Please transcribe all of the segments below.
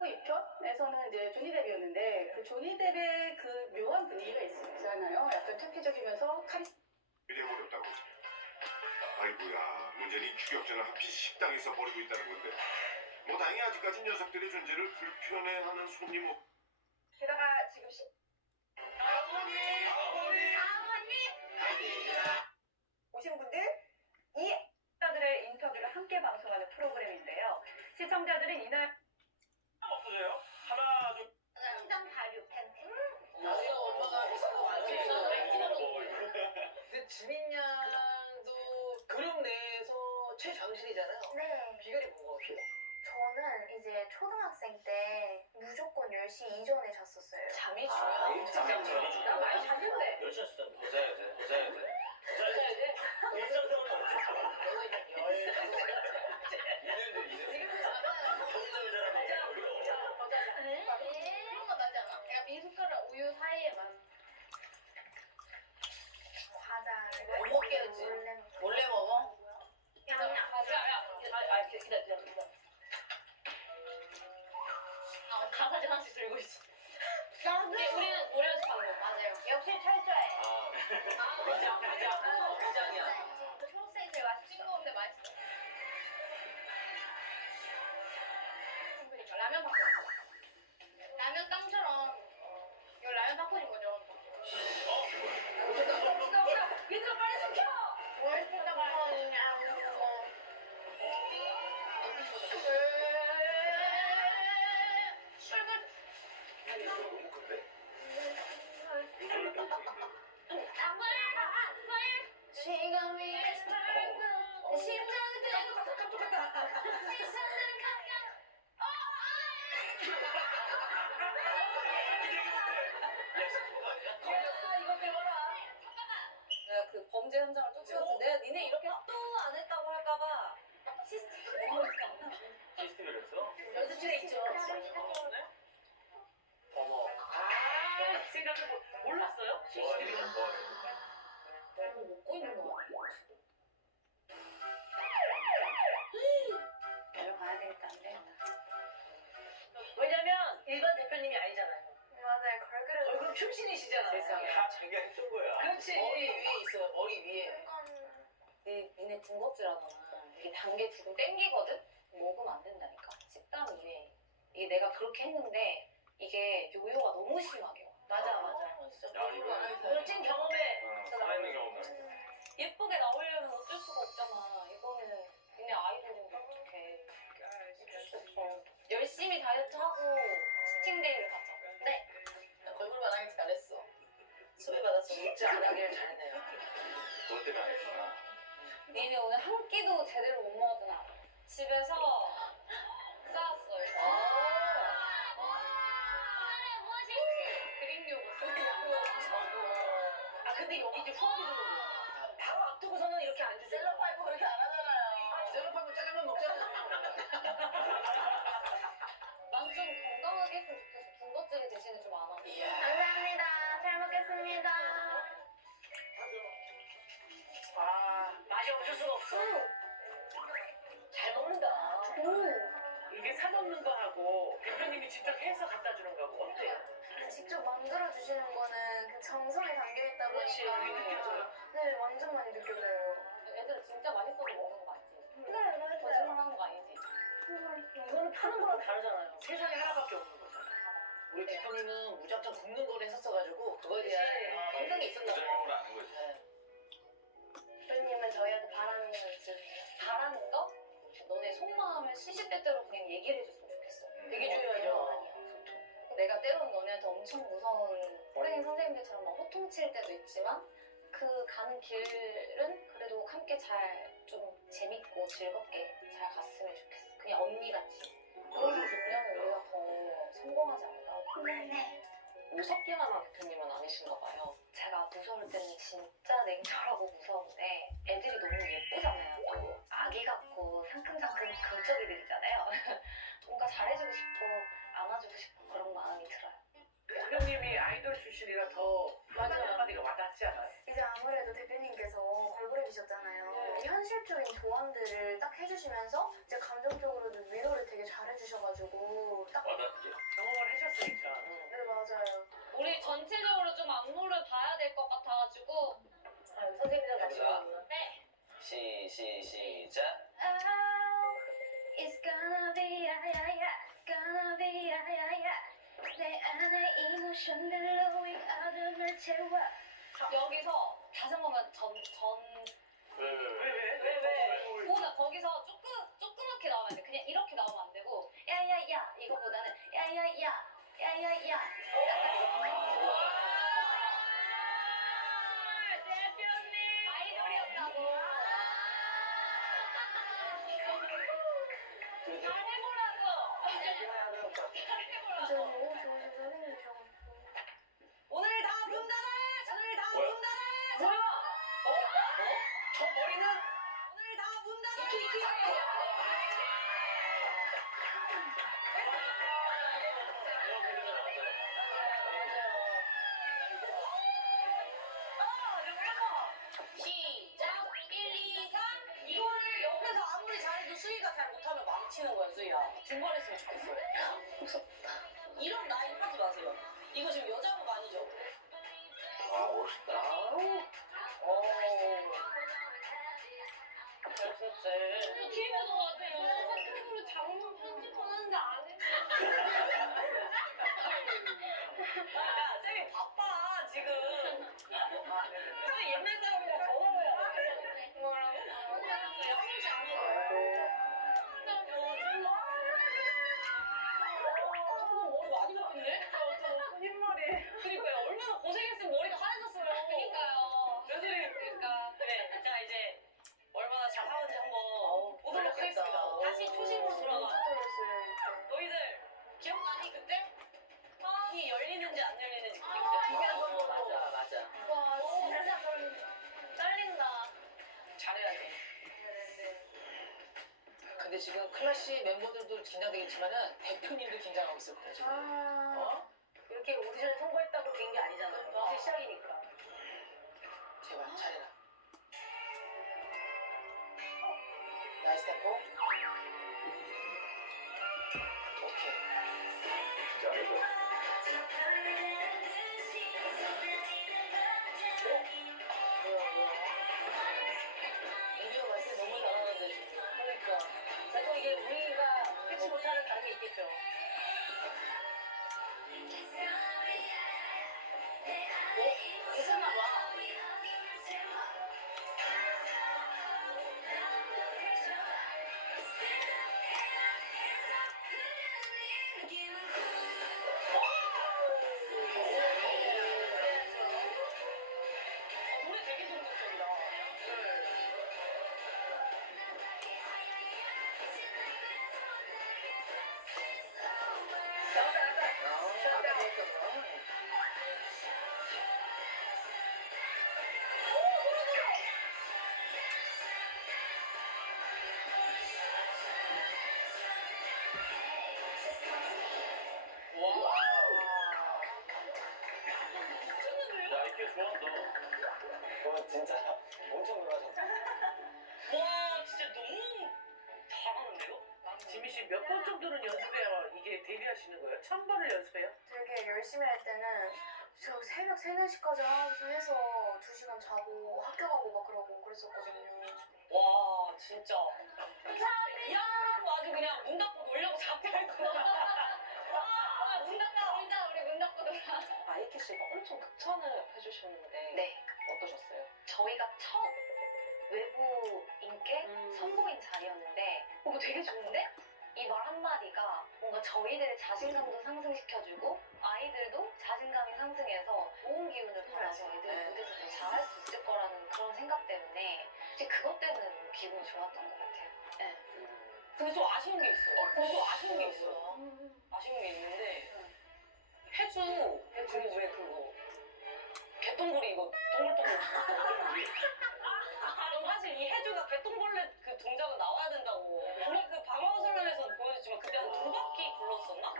2편에서는 이제 조니 뎁이었는데 그 조니 뎁의 그 묘한 분위기가 있잖아요. 약간 퇴폐적이면서 카리 이래버렸다고. 아이고야, 문제는 이 추격전을 하필 식당에서 벌이고 있다는 건데. 뭐 다행히 아직까지 녀석들의 존재를 불편해하는 손님 없. 게다가 지금 시... 오신 분들 이 시청자들의 인터뷰를 함께 방송하는 프로그램인데요. 시청자들은 이날 없어져요? 하나, 둘, 시장 발효 팬티. 나중에 엄마가 있어도 완전히 뭐, 근데 지민 양도 그룹 내에서 최장신이잖아요. 네. 비결이 뭐가 없어요? 저는 이제 초등학생 때 무조건 10시 이전에 잤었어요. 잠이 아, 중요해요. 일찍 나 많이 잤는데. 열시간 쓰던 보자야 돼, 보자야 돼. 보자야 해야 돼. 일상 생활은 엄청 좋아. 너는 열 이년도 이년. 지금도 자잖아요. 정답을 잘하는 게 어려워. 네? 그런 거 나지 않아? 그냥 미숫가루 우유 사이에만. 과자를 못 먹게 하지. 몰래 먹어. 양양. 아, 기다려, 기다려, 기다려. 가사지 하나씩 들고 있어. 근데 우리는 노래 연습하는 거. 맞아요. 역시 철저해. 아, 아, 비장, 비장. 비장이야. 초록색이 제일 맛있어. 싱거운데 맛있어. 그러니까 라면 팝콘. 라면 땅처럼 이거 라면 팝콘 인 거죠? 얘들아, 빨리 숨겨! 몰랐어요? 뭐 먹고 있는 거 같아. 내려가야 되겠다, 안 되겠다. 왜냐면 일반 대표님이 아니잖아요. 맞아요 걸그룹 걸그룹 출신이시잖아요. 세상에. 다 자기가 했던 거야. 그렇지. 머리 위에 있어요. 머리 위에. 니, 니네 군것질 하잖아. 이게 단게 조금 땡기거든? 먹으면 안 된다니까. 식단 이외에. 이게 내가 그렇게 했는데 이게 요요가 너무 심하게 와. 맞아, 맞아. 진짜 야, 이거 오늘 찐 경험해. 어, 살아있는 경험들. 예쁘게 나오려면 어쩔 수가 없잖아. 이거는 니네 아이돌인데 어떡해. 어쩔 수 없어. 열심히 다이어트하고 스팅데이를 가자. 네. 걸그룹 안 하길 잘했어. 수배받아서 진짜 안 하길 잘했네요. 너 때문에 안 했구나. 니네 오늘 한 끼도 제대로 못 먹었잖아. 집에서 싸왔어. 그릭 요거트. 아 근데 여기 이제 후원이 들어오는 거야. 바로 앞두고서는 이렇게 안 주세요. 셀럽파이브 그렇게 안 하잖아요. 셀럽파이브 짜장면 먹잖아요. 난 좀 건강하게 했으면 좋겠어. 군것질이 대신에 좀 안 하고. 감사합니다 잘 먹겠습니다 아, 맛이 없을 수가 없어. 잘 먹는다. 이게 사 먹는 거하고 대표님이 직접 해서 갖다 주는 거하고 어때요? 직접 만들어 주시는 거는 그 정성이 담겨 있다 그렇지, 보니까 그게 느껴져요. 네 완전 많이 느껴져요 애들 진짜 맛있어서 먹는 거 맞지? 네 맞아요 거짓말 하는 거 아니지? 이거는 파는 거랑 다르잖아요. 세상에 하나밖에 없는 거잖아. 우리 대표님은 무작정 굽는 걸 했었어가지고 그거에 대한 그치. 어, 있었나 봐요. 아는 거지. 네. 엄청 무서운 호랭이 선생님들처럼 막 호통칠 때도 있지만 그 가는 길은 그래도 함께 잘 좀 재밌고 즐겁게 잘 갔으면 좋겠어. 그냥 언니같이. 그러면 분명히 우리가 더 성공하지 않을까. 네네 무섭기만 한 대표님은 아니신가 봐요. 제가 무서울 때는 진짜 냉철하고 무서운데 애들이 너무 예쁘잖아요. 또 아기 같고 상큼상큼 금쪽이들이잖아요. 뭔가 잘해주고 싶고 안아주고 싶고 그런. 대표님이 아이돌 출신이라 더 맞아요. 한마디 한마디가 와닿지 않아요? 이제 아무래도 대표님께서 걸그룹이셨잖아요 현실적인 조언들을 딱 해주시면서 이제 감정적으로도 위로를 되게 잘 해주셔가지고 딱 와닿게. 경험을 하셨으니까. 응. 네, 맞아요. 우리 전체적으로 좀 안무를 봐야 될 것 같아가지고 아, 선생님이랑 같이 해보자. 보는구나. 시, 시, 시작. Oh, 내 안에 이모션들로 이 어둠을 채워. 여기서 다시 한 번만 전, 전 왜, 왜, 왜, 왜? 왜, 왜, 왜? 보다 거기서 조금 조그맣게 나오면 안 돼. 그냥 이렇게 나오면 안 되고 야야야 이거보다는 야야야 야야야. 아이돌이었다고. 잘해보라고. 선생님이셔가지고. 잘 못하면 망치는 거야, 수희야. 중벌했으면 좋겠어. 무섭다. 이런 라인 하지 마세요. 이거 지금 여자분 아니죠? 와, 멋있다. 오. 진짜. 기회도 같아요. 장문 편집하는데 안 해. 야, 쌤이 바빠, 지금. 쌤이 옛날 사람이라 전화해야 돼. 뭐라고? 영시 안 먹어요. 머리 많이 바뀌네? 흰머리. 그니까요. 얼마나 고생했으면 머리가 하얘졌어요. 그러니까요. 선생님. 그러니까. 그래. 자, 이제 얼마나 잘하는지 한번 보도록 그렇겠다. 하겠습니다. 다시 초심으로 진짜 돌아가. 떨렸어요 이때. 너희들 기억나니 그때? 이 열리는지 안 열리는지 그때 아, 그때 맞아, 맞아, 맞아. 와 진짜 떨린다. 떨린다. 잘해야 돼. 근데 지금 클래시 멤버들도 긴장되겠지만은 대표님도 긴장하고 있을 거예요 지금. 아. 어? 이렇게 오디션을 통과했다고 된 게 아니잖아요. 그러니까. 이제 시작이니까. 제발 잘해라. 나이스 템포. 오케이. 진짜 이거. 진짜 엄청 놀라셨다. 와 진짜 너무 잘하는데요? 지미 씨 몇 번 정도는 연습해야 이게 데뷔하시는 거예요? 천 번을 연습해요? 되게 열심히 할 때는 저 새벽 3, 4시까지 하면서 해서 2시간 자고 학교 가고 막 그러고 그랬었거든요. 와 진짜 야 아주 그냥 문 닫고 놀려고 잡혀있구나 문 닫고 놀자 우리 문 닫고 놀자. 아이키 씨가 엄청 극찬을 해주셨는데 네. 어떠셨어요? 저희가 첫 외부인께 음. 선보인 자리였는데 어, 이거 되게 좋은데? 이 말 한마디가 뭔가 저희들의 자신감도 상승시켜주고 아이들도 자신감이 상승해서 좋은 기운을 받아서 애들이 네. 무대에서 더 잘할 수 있을 거라는 그런 생각 때문에 혹시 그것 때문에 너무 기분이 좋았던 것 같아요. 네. 근데 좀 아쉬운 게 있어요 근데 좀 아쉬운 게 있어요? 아쉬운 게 있는데 해주 그리고 왜 그거 개똥벌이 이거 동글동글 아, 사실 이 해주가 개똥벌레 그 동작은 나와야 된다고 우리 그 방어설론에서는 보여줬지만 그때 한 두 바퀴 굴렀었나?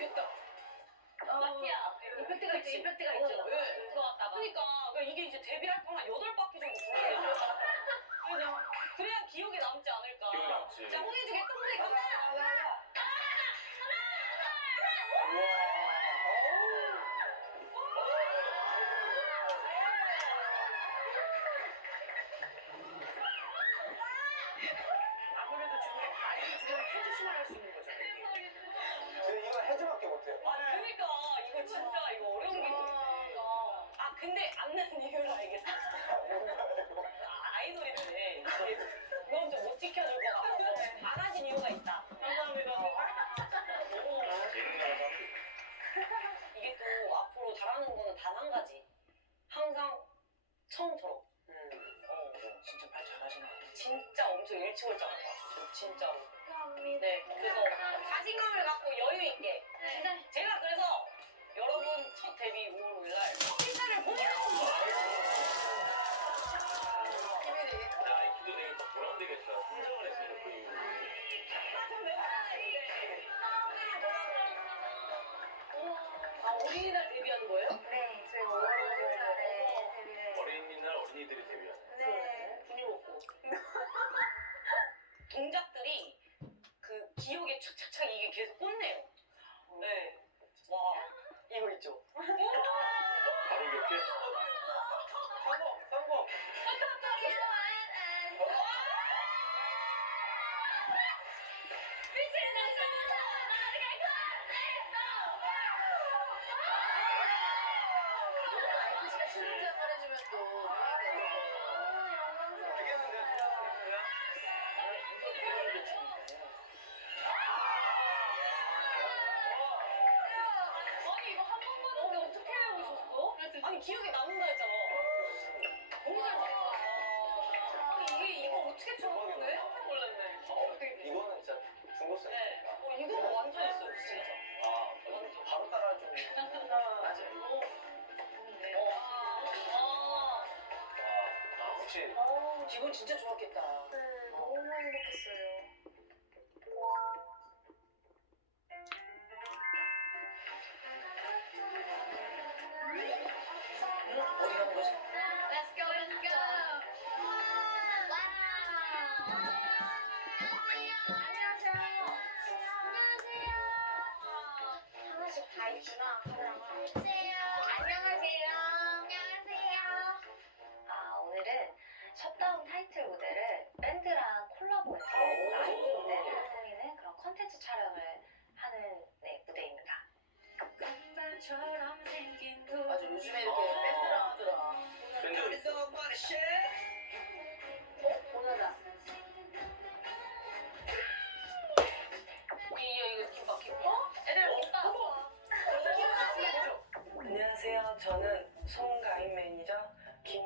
진짜. 임팩트가 어, 있죠. 예. 들어갔다가 그러니까, 그러니까 이게 이제 데뷔할 동안 여덟 바퀴 정도 돌아야 그냥 그래야 기억에 남지 않을까. 기억에 남지. 똥물이 간다. 1층을 짜는 것 같아요. 진짜로. 감사합니다. 네, 그래서 자신감을 갖고 여유 있게. 네. 제가 그래서 여러분 첫 데뷔 5월 5일날 회사를 보내는 거예요. 아이키도 되게 보람되겠다. 성장을 했으니까 그 이후로. 아, 어린이날 기억에 착착착 이게 계속 꽂네요. 네. 와, 이거 있죠. 아니 기억에 남는다 했잖아. 너무 잘 봤다. 아니 이게 이거 어떻게 쳐먹네? 깜짝 놀랐네. 어, 되게- 이거는 진짜 중고세. 네. 어, 이거 완전 있어요, 진짜. 아, 완전 바로 따라해주고. 맞아요. 어. 어. 와, 아, 혹시 기분 진짜 좋았겠다. 네, 너무 행복했어요. 다 있구나. 안녕하세요. 안녕하세요. 안녕하세요. 아 오늘은 셧다운 타이틀 무대를 밴드랑 콜라보해서 오. 라이브 무대를 꾸미는 그런 컨텐츠 촬영을 하는 네, 무대입니다. 맞아, 요즘에 이렇게 밴드랑 하더라. 밴드가 있어. 어? 오늘다. 이거 이거 김밥 김밥. 애들 김밥. 안녕하세요. 저는 송가요.